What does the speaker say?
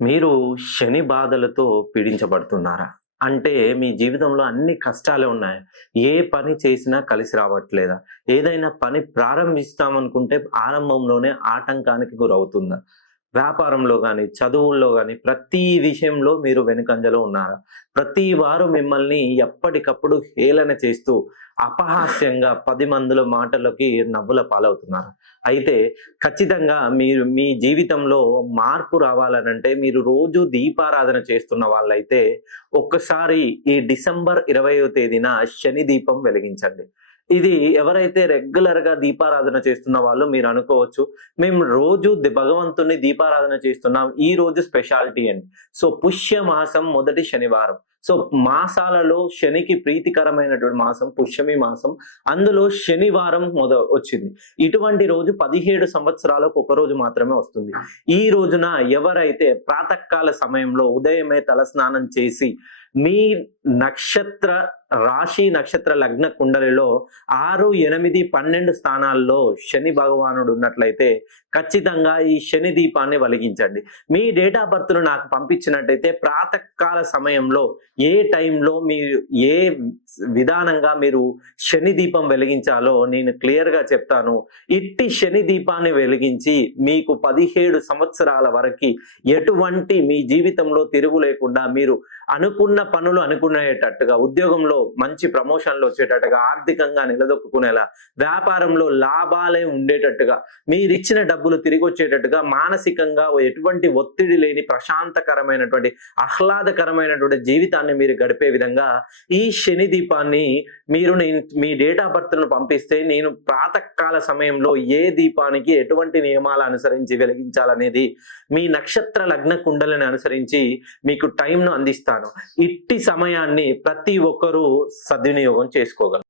మీరు శని బాధలతో పీడించబడుతున్నారా? అంటే మీ జీవితంలో అన్ని కష్టాలే ఉన్నాయి. ఏ పని చేసినా కలిసి రావట్లేదా? ఏదైనా పని ప్రారంభిస్తామనుకుంటే ఆరంభంలోనే ఆటంకానికి గురవుతుందా? వ్యాపారంలో గాని, చదువుల్లో గాని ప్రతి విషయంలో మీరు వెనుకంజలో ఉన్నారా? ప్రతి వారు మిమ్మల్ని ఎప్పటికప్పుడు హేళన చేస్తూ అపహాస్యంగా 10 మందిలో మాటలకి నవ్వుల పాలవుతున్నారా? అయితే ఖచ్చితంగా మీరు మీ జీవితంలో మార్పు రావాలనంటే మీరు రోజు దీపారాధన చేస్తున్న వాళ్ళైతే ఒక్కసారి ఈ డిసెంబర్ 20వ తేదీన శని దీపం వెలిగించండి. ఇది ఎవరైతే రెగ్యులర్‌గా దీపారాధన చేస్తున్న వాళ్ళు మీరు అనుకోవచ్చు, మేము రోజు భగవంతుడిని దీపారాధన చేస్తున్నాం. ఈ రోజు స్పెషాలిటీ అని. సో, పుష్య మాసం మొదటి శనివారం. సో, మాసాలలో శనికి ప్రీతికరమైనటువంటి మాసం పుష్యమి మాసం. అందులో శనివారం వచ్చింది. ఇటువంటి రోజు 17 సంవత్సరాలకు ఒక రోజు మాత్రమే వస్తుంది. ఈ రోజున ఎవరైతే ప్రాతకాల సమయంలో ఉదయమే తలస్నానం చేసి మీ నక్షత్ర రాశి, నక్షత్ర లగ్న కుండలిలో 6, 8, 12 స్థానాల్లో శని భగవానుడు ఉన్నట్లయితే ఖచ్చితంగా ఈ శని దీపాన్ని వెలిగించండి. మీ డేట్ ఆఫ్ బర్త్‌ను నాకు పంపించినట్టయితే ప్రాతకాల సమయంలో ఏ టైంలో మీరు ఏ విధానంగా మీరు శని దీపం వెలిగించాలో నేను క్లియర్‌గా చెప్తాను. ఇట్టి శని దీపాన్ని వెలిగించి మీకు 17 సంవత్సరాల వరకి ఎటువంటి మీ జీవితంలో తిరుగు లేకుండా మీరు అనుకున్న పనులు అనుకునేటట్టుగా, ఉద్యోగంలో మంచి ప్రమోషన్‌లు వచ్చేటట్టుగా, ఆర్థికంగా నిలదొక్కుకునేలా, వ్యాపారంలో లాభాలే ఉండేటట్టుగా, మీరిచ్చిన డబ్బులు తిరిగొచ్చేటట్టుగా, మానసికంగా ఎటువంటి ఒత్తిడి లేని ప్రశాంతకరమైనటువంటి, ఆహ్లాదకరమైనటువంటి జీవితాన్ని మీరు గడిపే విధంగా ఈ శని దీపాన్ని మీ డేట్ ఆఫ్ బర్త్‌ను పంపిస్తే నేను ప్రాతకాల సమయంలో ఏ దీపానికి ఎటువంటి నియమాలు అనుసరించి వెలిగించాలనేది మీ నక్షత్ర లగ్న కుండలిని అనుసరించి మీకు టైంను అందిస్తాను. ఇట్టి సమయాన్ని ప్రతి ఒక్కరూ సద్వినియోగం చేసుకోగలరు.